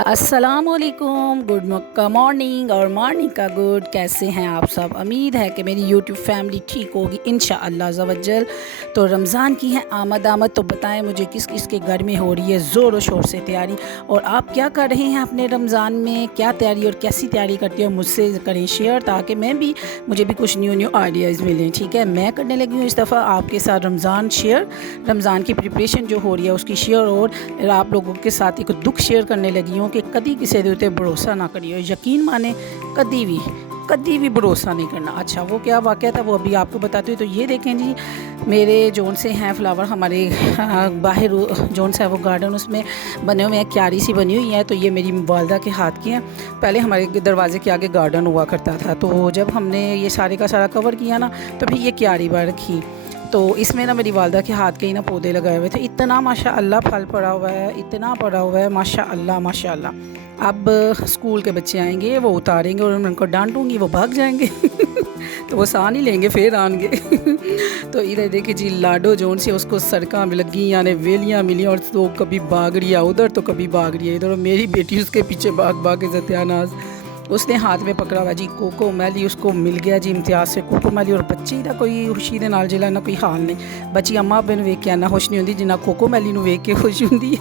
अस्सलामुअलैकुम, का मॉर्निंग और मॉर्निंग का गुड। कैसे हैं आप सब? उम्मीद है कि मेरी यूट्यूब फैमिली ठीक होगी इंशाअल्लाह अज़्ज़वजल। तो रमज़ान की है आमद। तो बताएं मुझे किस किस के घर में हो रही है ज़ोर शोर से तैयारी, और आप क्या कर रहे हैं अपने रमज़ान में, क्या तैयारी और कैसी तैयारी करते हो, मुझसे करें शेयर, ताकि मुझे भी कुछ न्यू आइडियाज़ मिलें। ठीक है, मैं करने लगी हूँ इस दफ़ा आपके साथ रमज़ान शेयर, रमज़ान की प्रिपरेशन जो हो रही है उसकी शेयर, और आप लोगों के साथ एक दुख शेयर करने लगी हूँ कि कभी किसी के उत्ते भरोसा ना करियो, यकीन माने कभी भी भरोसा नहीं करना। अच्छा, वो क्या वाक़या था वो अभी आपको बताती हूँ। तो ये देखें जी, मेरे जोन से हैं फ्लावर हमारे बाहर जोन सा है वो गार्डन, उसमें बने हुए हैं, क्यारी सी बनी हुई है। तो ये मेरी वालदा के हाथ की हैं। पहले हमारे दरवाज़े के आगे गार्डन हुआ करता था, तो जब हमने ये सारे का सारा कवर किया ना, तो फिर ये क्यारी बन रखी। तो इसमें ना मेरी वालदा के हाथ के ही ना पौधे लगाए हुए थे। इतना माशाअल्लाह फल पड़ा हुआ है, इतना पड़ा हुआ है माशाअल्लाह। अब स्कूल के बच्चे आएंगे, वो उतारेंगे और उनको डांटूंगी, वो भाग जाएंगे तो वो सा नहीं लेंगे, फिर आएंगे तो इधर देखिए जी, लाडो जोन से उसको सड़कों में लगी, यानी वेलियाँ मिली, और तो कभी भाग रही है उधर तो कभी भाग रही है इधर, और मेरी बेटी उसके पीछे भाग भाग के सत्यानाश। उसने हाथ में पकड़ा हुआ जी कोको मैली, उसको मिल गया जी इम्तियाज़ से कोको मैली। और बच्ची का कोई खुशी दे नाल जिला ना कोई हाल नहीं, बच्ची अम्मा अब्बे नूं वेख के इन्ना खुश नहीं होंदी जिन्ना कोको मैली नूं वेख के खुश होंदी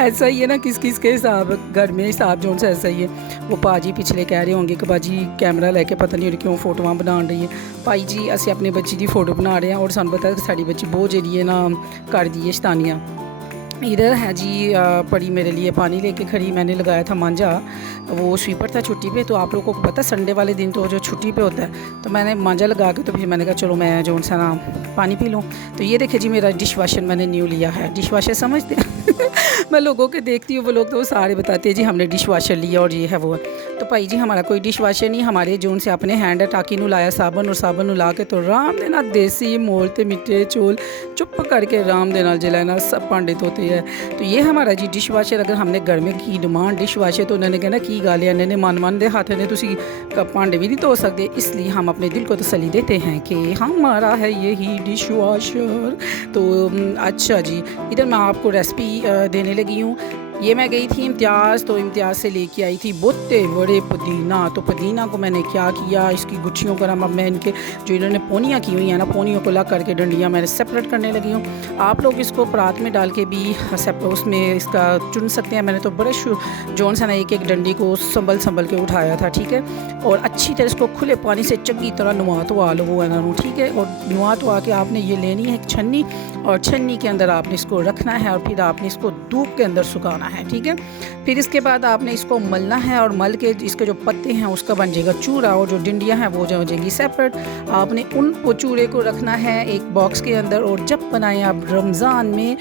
ऐसा ही है ना, किस किस के हिसाब घर में हिसाब जो सा ऐसा ही है। वो पाजी पिछले कह रहे होंगे कि बाजी कैमरा लैके पता नहीं क्यों फोटोआं बना रही है। भाई जी असी अपने बच्ची की फ़ोटो बना रहे हैं, और सानू पता है कि साड़ी बच्ची बहुत जी है ना कर दी है शैतानियाँ। इधर है जी पड़ी मेरे लिए पानी लेके खड़ी, मैंने लगाया था मांझा, वो स्वीपर था छुट्टी पे। तो आप लोगों को पता है संडे वाले दिन तो जो छुट्टी पे होता है, तो मैंने मांझा लगा के, तो फिर मैंने कहा चलो मैं जो सा ना पानी पी लूँ। तो ये देखिए जी, मेरा डिश वाशर मैंने न्यू लिया है। डिश वाशर समझते हैं मैं लोगों के देखती हूँ, वो लोग तो सारे बताते हैं जी हमने डिश वाशर लिया और ये है वो है। तो भाई जी हमारा कोई डिश वाशर नहीं, हमारे जोन से अपने हैंड टाकी नू लाया साबन, और साबन ला के तो राम दे नाल देसी मोल ते मिट्टे चोल चुप करके राम दे नाल जला ना सब भांडे धोते हैं। तो ये हमारा जी डिश वाशर। अगर हमने घर में की डिमांड डिश वाशर, तो उन्होंने कहना की गल है, इन्होंने मन दे हाथ ने तुसी भांडे भी नहीं धो सकते, इसलिए हम अपने दिल को तसल्ली देते हैं कि हमारा है यही डिश वाशर। तो अच्छा जी, इधर मैं आपको रेसिपी देने लगी हूँ। ये मैं गई थी इम्तियाज़, तो इम्तियाज़ से लेके आई थी बोते बड़े पुदीना। तो पुदीना को मैंने क्या किया, इसकी गुच्छियों कर मैं इनके जो इन्होंने पोनियाँ की हुई हैं ना, पोनियों को ला करके डंडियाँ मैंने सेपरेट करने लगी हूँ। आप लोग इसको परात में डाल के भी उसमें इसका चुन सकते हैं। मैंने तो बड़े जोन सा ना एक एक डंडी को संभल के उठाया था, ठीक है। और अच्छी तरह इसको खुले पानी से चंगी तरह नुआ तो लो वो है, ठीक है। और नुआ तो आके आपने ये लेनी है एक छन्नी, और छन्नी के अंदर आपने इसको रखना है, और फिर आपने इसको धूप के अंदर सुखाना है, ठीक है। फिर इसके बाद आपने इसको मलना है, और मल के इसके जो पत्ते हैं उसका बन जाएगा चूरा, और जो डिंडियाँ हैं वो हो जाएंगी सेपरेट। आपने उन चूरे को रखना है एक बॉक्स के अंदर, और जब बनाएं आप रमज़ान में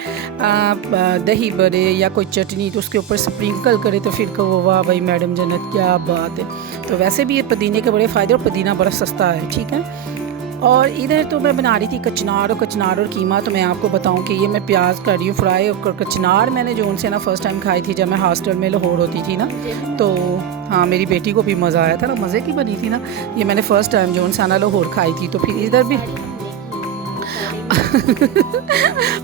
दही बड़े या कोई चटनी, तो उसके ऊपर स्प्रिंकल करे, तो फिर कहो वाह भाई मैडम जन्नत क्या बात है। तो वैसे भी ये पुदीने के बड़े फ़ायदे, और पुदीना बड़ा सस्ता है, ठीक है। और इधर तो मैं बना रही थी कचनार और कीमा। तो मैं आपको बताऊं कि ये मैं प्याज कर रही हूँ फ्राई, और कचनार मैंने जो उनसे ना फ़र्स्ट टाइम खाई थी जब मैं हॉस्टल में लाहौर होती थी ना। तो हाँ, मेरी बेटी को भी मज़ा आया था ना, मज़े की बनी थी ना। ये मैंने फ़र्स्ट टाइम जो उनसे ना लाहौर खाई थी। तो फिर इधर भी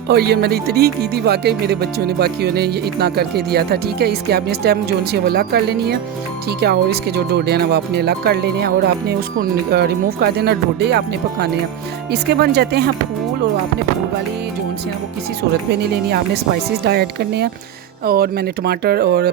और ये मैंने इतनी की थी, वाकई मेरे बच्चों ने बाकियों ने ये इतना करके दिया था, ठीक है। इसके आपने स्टेम जो उनसे वो अलग कर लेनी है, ठीक है। और इसके जो डोडे हैं ना वो आपने अलग कर लेने हैं, और आपने उसको रिमूव कर देना, डोडे आपने पकाने हैं। इसके बन जाते हैं फूल, और आपने फूल वाली जो उनसे हैं वो किसी सूरत पे नहीं लेनी, आपने स्पाइसेस ऐड करने हैं। और मैंने टमाटर और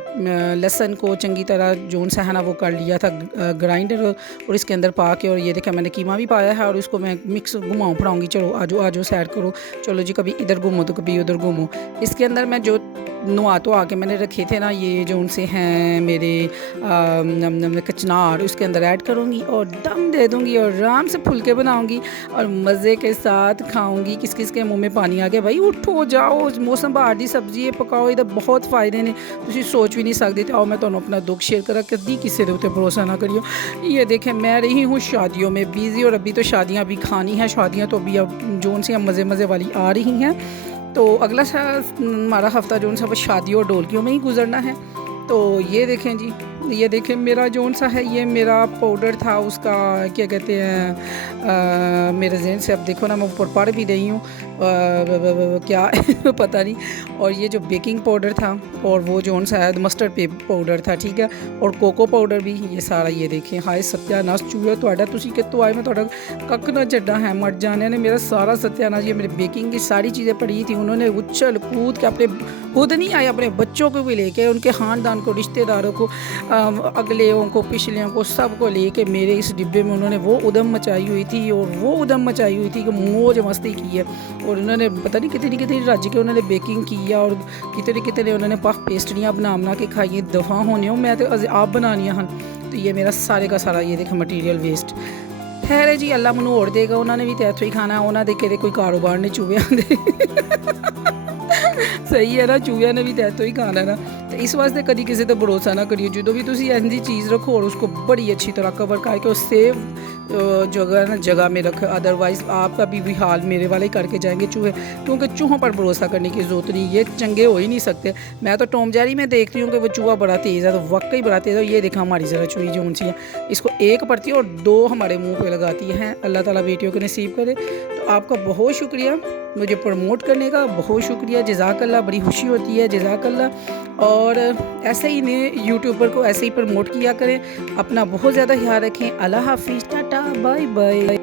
लहसुन को चंगी तरह जोन सा है ना वो कर लिया था ग्राइंडर, और इसके अंदर पा के, और ये देखा मैंने कीमा भी पाया है, और इसको मैं मिक्स घुमाऊँ फड़ाऊँगी। चलो आजो सैर करो, चलो जी, कभी इधर घूमो तो कभी उधर घूमो। इसके अंदर मैं जो नुआ तो आके मैंने रखे थे ना, ये जो उनसे हैं मेरे कचनार, उसके अंदर ऐड करूँगी और दम दे दूँगी, और आराम से फुलके बनाऊँगी और मज़े के साथ खाऊँगी। किस किस के मुँह में पानी आ गया, भाई उठो जाओ, मौसम बाहर दी सब्जी है पकाओ, इधर बहुत फ़ायदे ने, तुम सोच भी नहीं सकते। आओ मैं तुहानू अपना दुख शेयर करा, कदी किसी के उत्ते भरोसा ना करियो। ये देखें, मैं रही हूँ शादियों में बिज़ी, और अभी तो शादियाँ भी खानी हैं, शादियाँ तो अभी अब जोन सी मज़े वाली आ रही हैं। तो अगला हमारा हफ़्ता जो सा वो शादियों और ढोलकियों में ही गुजरना है। तो ये देखें जी, ये देखें मेरा जौन सा है, ये मेरा पाउडर था, उसका क्या कहते हैं, मेरे जहन से अब देखो ना, मैं ऊपर पढ़ भी रही हूँ क्या पता नहीं। और ये जो बेकिंग पाउडर था, और वो जौन सा है मस्टर्ड पाउडर था, ठीक है, और कोको पाउडर भी, ये सारा ये देखें। हाय सत्यानाश चूहे तुहाडा, तुसी कितों आए, मैं तुहाडा कख ना छड्डा है, मर जाने ने मेरा सारा सत्यानाश। ये मेरे बेकिंग की सारी चीज़ें पड़ी थी, उन्होंने उछल कूद के अपने, खुद नहीं आए, अपने बच्चों को भी लेके, उनके ख़ानदान को, रिश्तेदारों को, अगलेयों को, पिछलेयों को, सबको लेके मेरे इस डिब्बे में उन्होंने वो उधम मचाई हुई थी, और वो उधम मचाई हुई थी कि मौज मस्ती की है। और उन्होंने पता नहीं कितनी कितनी राज्य के उन्होंने बेकिंग की है, और कितने कितने उन्होंने पफ पेस्ट्रियाँ बना के खाई, दफ़ा होने हो मैं तो आप बनानी हन। तो ये मेरा सारे का सारा ये देखो मटीरियल वेस्ट। खैर है जी, अल्लाह मैनू होर देगा, उन्होंने भी तो इत्थों ही खाना, उन्होंने कहते कोई कारोबार नहीं चूहियां दे सही है ना, चूहिया ने भी तो इत्थों ही खाना ना। तो इस वास्ते कभी किसी पर भरोसा ना करियो, जो भी तुम ऐसी चीज़ रखो और उसको बड़ी अच्छी तरह कवर करके, और सेव जगह में रखो, अदरवाइज़ आपका भी हाल मेरे वाले ही करके जाएंगे चूहे, क्योंकि चूहों पर भरोसा करने की ज़रूरत नहीं, ये चंगे हो ही नहीं सकते। मैं तो टॉम जेरी में देखती हूँ कि वो चूहा बड़ा तेज़ है, तो वाकई बड़ा तेज़ है। ये देखा हमारी ज़रा चूही जो सी है, इसको एक पड़ती है और दो हमारे मुँह पर लगाती है। अल्लाह ताला बेटियों को नसीब करे। तो आपका बहुत शुक्रिया मुझे प्रमोट करने का, बहुत शुक्रिया, जज़ाकल्लाह, बड़ी खुशी होती है, जज़ाकल्लाह। और ऐसे ही नए यूट्यूबर को ऐसे ही प्रमोट किया करें। अपना बहुत ज़्यादा ख्याल रखें। अल्लाह हाफिज़, टाटा, बाय बाय।